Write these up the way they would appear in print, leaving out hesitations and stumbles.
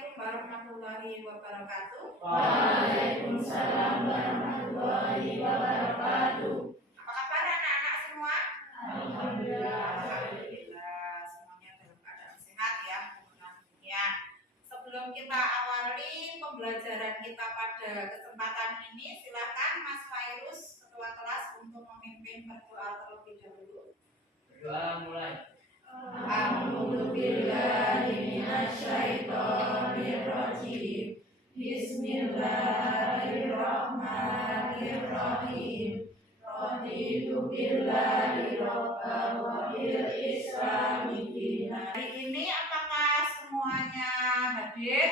Assalamualaikum warahmatullahi wabarakatuh. Waalaikumsalam warahmatullahi wabarakatuh. Apa kabar anak-anak semua? Alhamdulillah. Alhamdulillah, semuanya dalam keadaan sehat ya. Ya. Sebelum kita awali pembelajaran kita pada kesempatan ini, silakan Mas Fairuz, ketua kelas, untuk memimpin berdoa terlebih dahulu. Berdoa mulai. A'udzu billahi minasyaitonir rajim. Bismillahirrahmanirrahim. Raditu billahi rabban wa bil islami dinan. Hari ini apakah semuanya hadir?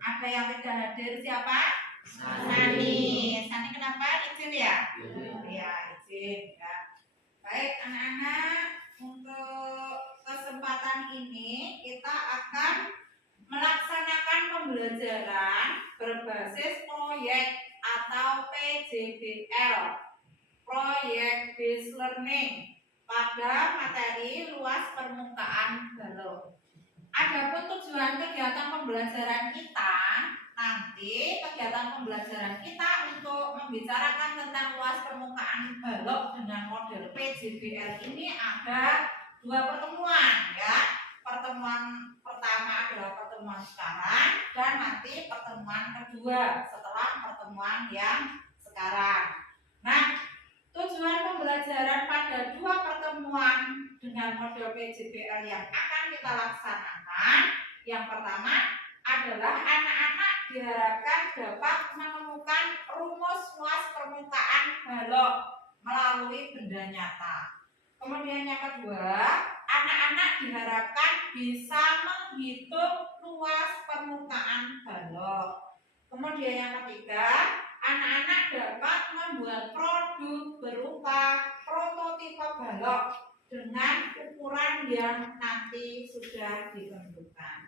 Ada yang tidak hadir siapa? Sani. Sani kenapa? Izin ya? Ya, izin ya. Baik anak-anak, untuk kesempatan ini kita akan melaksanakan pembelajaran berbasis proyek atau PJBL, Project Based Learning, pada materi luas permukaan balok. Adapun tujuan kegiatan pembelajaran kita, nanti kegiatan pembelajaran kita untuk membicarakan tentang luas permukaan balok dengan model PJBL ini ada dua pertemuan ya. Pertemuan pertama adalah pertemuan sekarang dan nanti pertemuan kedua setelah pertemuan yang sekarang. Nah, tujuan pembelajaran pada dua pertemuan dengan model PJBL yang akan kita laksanakan, yang pertama adalah anak-anak diharapkan dapat menemukan rumus luas permukaan balok melalui benda nyata. Kemudian yang kedua, anak-anak diharapkan bisa menghitung luas permukaan balok. Kemudian yang ketiga, anak-anak dapat membuat produk berupa prototipe balok dengan ukuran yang nanti sudah ditentukan.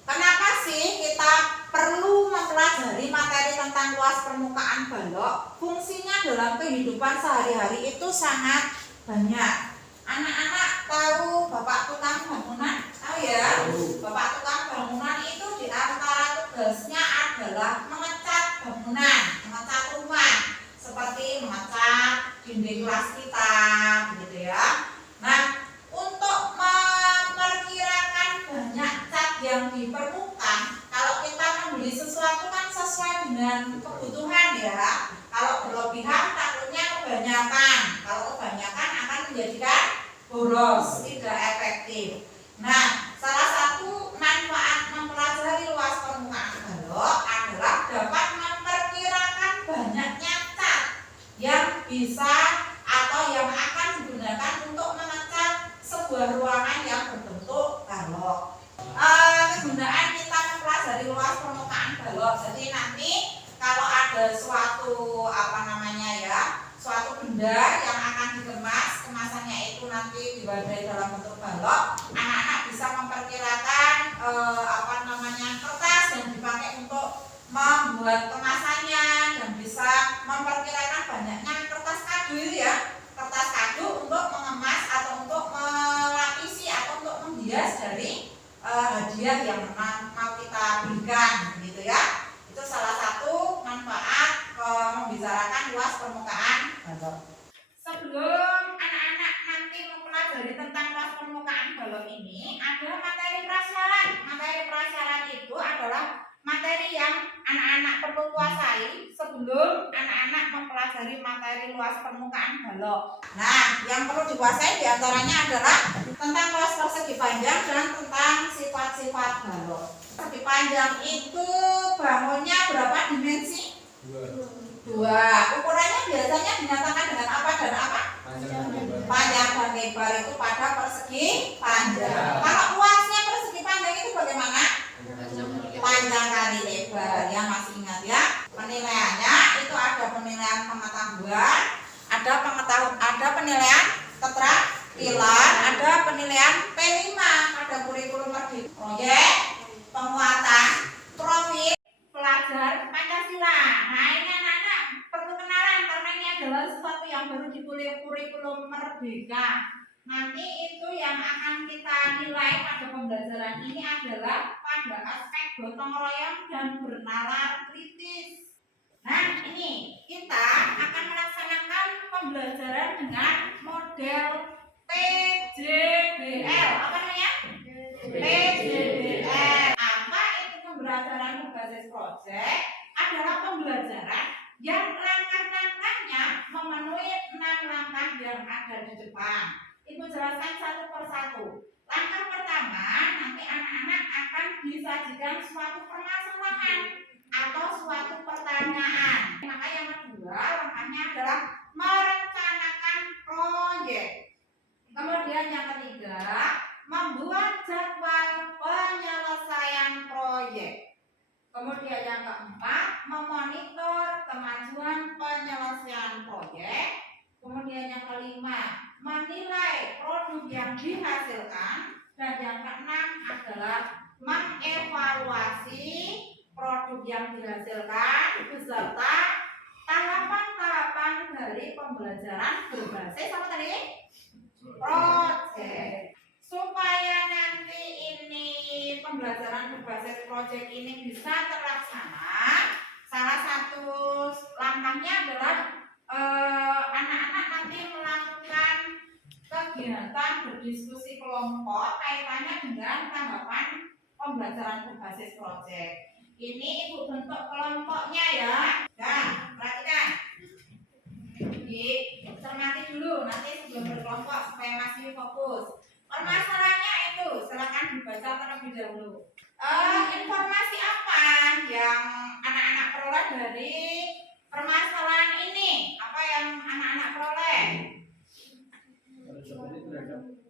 Kenapa sih kita perlu mempelajari materi tentang luas permukaan balok? Fungsinya dalam kehidupan sehari-hari itu sangat banyak. Anak-anak tahu Bapak tukang bangunan? Tahu ya? Bapak tukang bangunan itu di antara tugasnya adalah mengecat bangunan, mengecat rumah, seperti mengecat dinding kelas kita, gitu ya. Nah, untuk memperkirakan banyak cat yang diperlukan, kalau kita membeli sesuatu kan sesuai dengan kebutuhan ya. Kalau berlebihan takutnya kebanyakan. Kalau kebanyakan akan menjadikan boros, tidak efektif. Nah, salah satu manfaat mempelajari luas permukaan balok adalah dapat memperkirakan banyaknya cat yang bisa atau yang akan digunakan untuk mengecat sebuah ruangan yang berbentuk balok. Kegunaan kita mempelajari luas permukaan balok. Jadi nanti kalau ada suatu suatu benda yang akan dikemas, kemasannya itu nanti diwadai dalam bentuk balok, anak-anak bisa memperkirakan kertas yang dipakai untuk membuat kemasannya dan bisa memperkirakan banyaknya kertas kado ya, kertas kado untuk mengemas atau untuk melapisi atau untuk menghias dari hadiah yang mau kita berikan, gitu ya. Itu salah satu manfaat membicarakan luas permukaan balok. Sebelum anak-anak nanti mempelajari tentang luas permukaan balok ini, ada materi prasyarat. Materi prasyarat itu adalah materi yang anak-anak perlu kuasai sebelum anak-anak mempelajari materi luas permukaan balok. Nah, yang perlu dikuasai diantaranya adalah tentang luas persegi panjang dan tentang sifat-sifat balok. Persegi panjang itu bangunnya berapa dimensi? Dua. Ukurannya biasanya dinyatakan dengan apa dan apa? Panjang dan lebar itu pada persegi panjang. Kalau luasnya persegi panjang itu bagaimana? Panjang kali lebar. Ya, masih ingat ya? Penilaiannya itu ada penilaian pengetahuan, ada penilaian keterampilan, ada penilaian P5 pada kurikulum merdeka. Proyek penguatan profil pelajar Pancasila. Nah, ini anak-anak perlu kenalan karena ini adalah sesuatu yang baru di kurikulum merdeka. nanti itu yang akan kita nilai pada pembelajaran ini adalah pada aspek gotong royong dan bernalar kritis. Nah, ini kita akan melaksanakan pembelajaran dengan model PJBL. Apa namanya? PJBL. Apa itu pembelajaran berbasis proyek? Adalah pembelajaran yang langkah-langkahnya memenuhi 6 langkah yang ada di depan. Ibu jelaskan satu persatu. Langkah pertama, nanti anak-anak akan disajikan suatu permasalahan atau suatu pertanyaan. Maka yang kedua, langkahnya adalah merencanakan proyek. Kemudian yang ketiga, membuat jadwal penyelesaian proyek. Kemudian yang keempat, memonitor kemajuan penyelesaian proyek. Kemudian yang kelima, menilai produk yang dihasilkan. Dan yang keenam adalah mengevaluasi produk yang dihasilkan beserta tahapan-tahapan dari pembelajaran berbasis apa tadi? Proyek. Supaya nanti ini pembelajaran berbasis proyek ini bisa terlaksana, salah satu langkahnya adalah anak-anak nanti melakukan kegiatan berdiskusi kelompok kaitannya dengan tahapan pembelajaran berbasis proyek. Ini ibu bentuk kelompoknya ya. Nah, perhatikan. Cermati dulu nanti sebelum berkelompok supaya masih fokus. Permasalahannya itu silakan dibaca terlebih dahulu. Informasi apa yang anak-anak peroleh dari permasalahan ini? Apa yang anak-anak peroleh?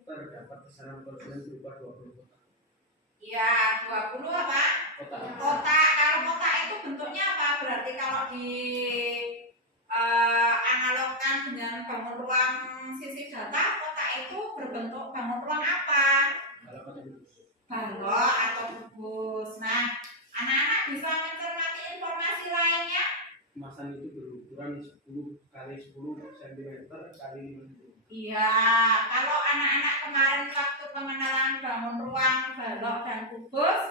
Terdapat kisaran korban berupa 20 kotak. Iya, 20 apa? Kotak. Kalau kotak itu bentuknya apa? Berarti kalau di analogkan dengan bangun ruang sisi data, kotak itu berbentuk bangun ruang apa? Balok atau kubus. Nah, anak-anak bisa mencermati informasi lainnya. Kemasan itu berukuran 10 kali 10 cm kali 5 cm. Iya, kalau anak-anak kemarin waktu pengenalan bangun ruang, balok dan kubus,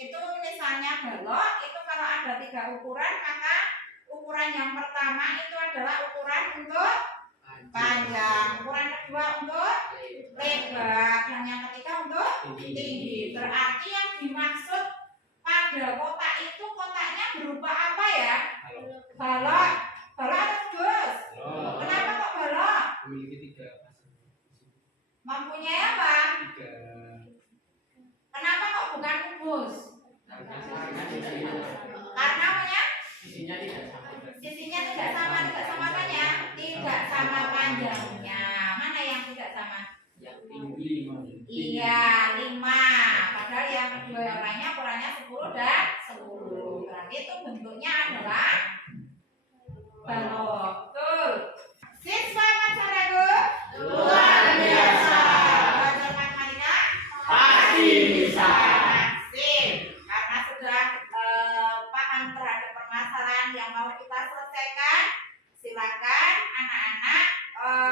itu misalnya balok itu kalau ada 3 ukuran, maka ukuran yang pertama itu adalah ukuran untuk panjang, ukuran kedua untuk lebar, dan yang ketiga untuk tinggi. Berarti yang dimaksud pada kotak itu kotaknya berupa apa ya? Balok. Balok atau kubus? Kenapa kok balok? Memiliki 3 pasang. Mempunyai apa? 3. Kenapa kok bukan kubus? Karena apanya? Sisinya tidak sama. Sisinya tidak sama apanya? Tidak sama panjangnya. Mana yang tidak sama? Yang Tinggi 5. Iya, 5. Padahal yang kedua yang lainnya ukurannya 10 dan 10. Berarti itu bentuknya adalah balok. Betul. Siswa Pacar Ragu? Luar biasa. Belajar matematika? Pasti bisa. Sip. Karena sudah paham terhadap permasalahan yang mau kita selesaikan, silakan anak-anak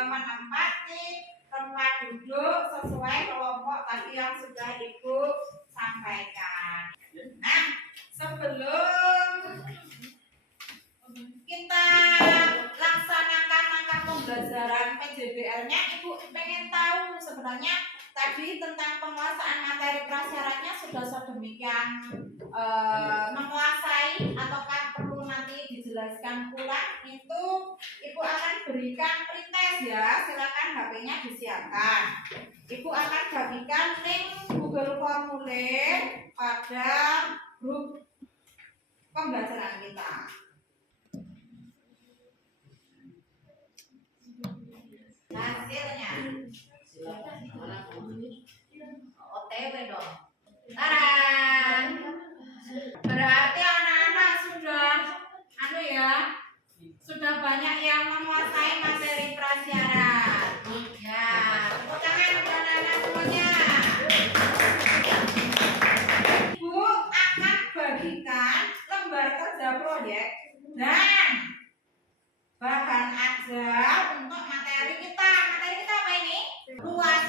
menempati tempat duduk sesuai kelompok tadi yang sudah Ibu sampaikan. Nah, sebelum kita laksanakan langkah pembelajaran PJBL-nya, Ibu pengen tahu sebenarnya tadi tentang penguasaan materi prasyaratnya sudah sedemikian menguasai ataukah perlu nanti dijelaskan ulang. Itu Ibu akan berikan pretest ya, silakan HP-nya disiapkan. Ibu akan bagikan link Google Formulir pada grup pembelajaran kita. Hasilnya OTW dong. Taran. Berarti anak-anak sudah banyak yang menguasai materi prasyarat. Ya, tepuk tangan untuk anak-anak semuanya. Ibu akan bagikan lembar kerja proyek dan bahan ajar untuk materi kita. Materi kita apa ini? Luas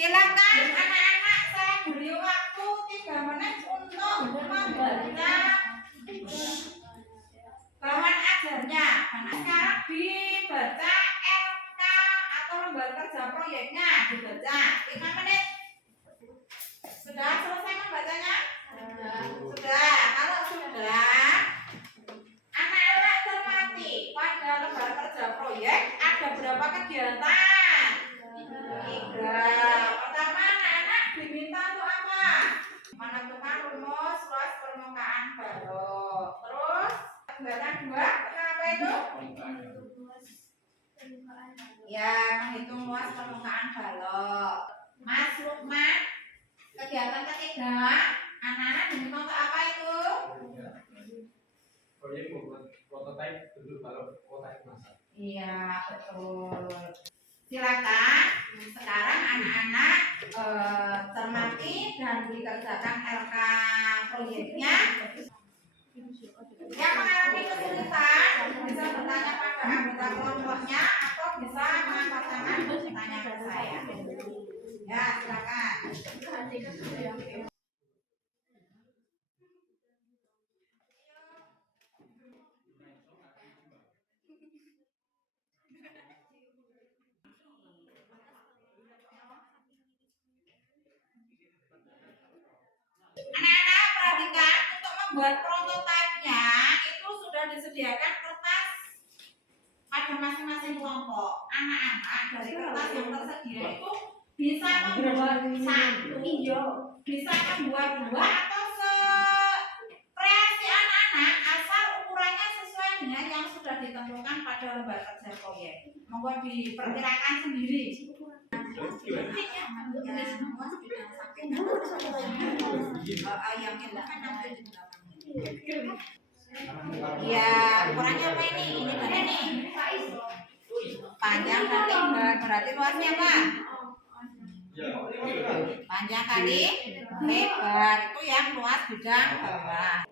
Silakan anak-anak, saya beri waktu 3 menit untuk membaca bahan ajarnya. Nah, sekarang dibaca LK atau lembar kerja proyeknya, dibaca 5 menit. Sudah selesai membacanya? Sudah. Kalau sudah, anak-anak cermati pada lembar kerja proyek ada berapa kegiatan? 3. Pertama, anak-anak diminta untuk apa? Menentukan rumus luas permukaan balok. Terus kegiatan 2, apa itu? Ya, menghitung luas permukaan balok. Mas Lukman, kegiatan ketiga, anak-anak diminta untuk apa itu? Proyek membuat prototipe bentuk balok kotak kemasan. Iya, betul. Silakan sekarang anak-anak cermati dan dikerjakan LK proyeknya. Yang mengalami kesulitan bisa bertanya pada anggota kelompoknya atau bisa mengangkat tangan bertanya ke saya. Ya, silakan. Anak-anak perhatikan, untuk membuat prototipenya itu sudah disediakan kertas pada masing-masing kelompok. Anak-anak dari kertas yang tersedia itu bisa membuat 1, bisa membuat 2 atau kreasi anak-anak asal ukurannya sesuai dengan yang sudah ditentukan pada lembar kerja proyek. Monggo diperkirakan sendiri. Ya, ukurannya apa ini? Ini dan ini. Panjang dan lebar, berarti luasnya apa? Panjang kali lebar itu yang luas bidang bawah.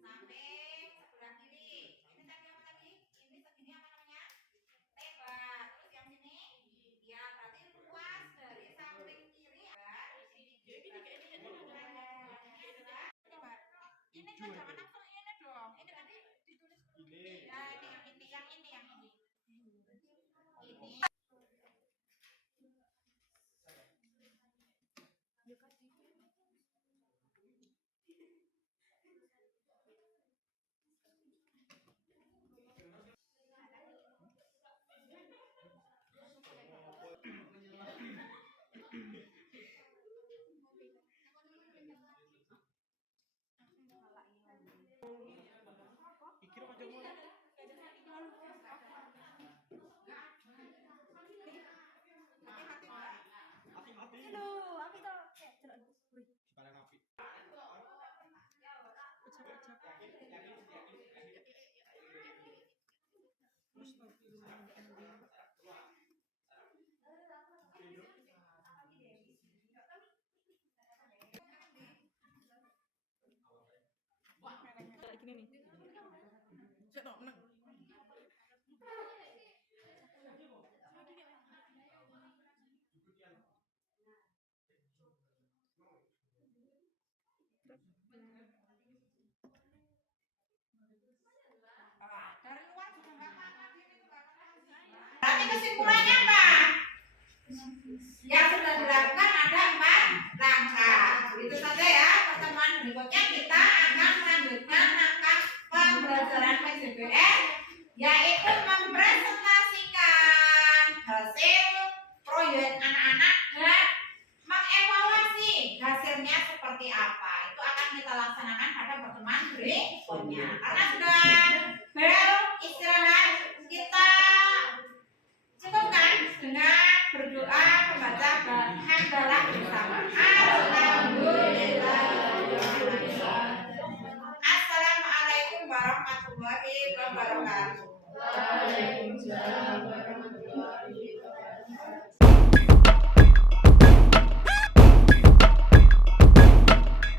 Sampai sebelah kiri. Ini tadi apa tadi? Ini segini apa namanya? Lebar. Terus yang sini? Ya, berarti luas dari samping kiri. Ini kan jangan langsung ini dong. Ini tadi ditulis. Ya, ini yang ini. Ini.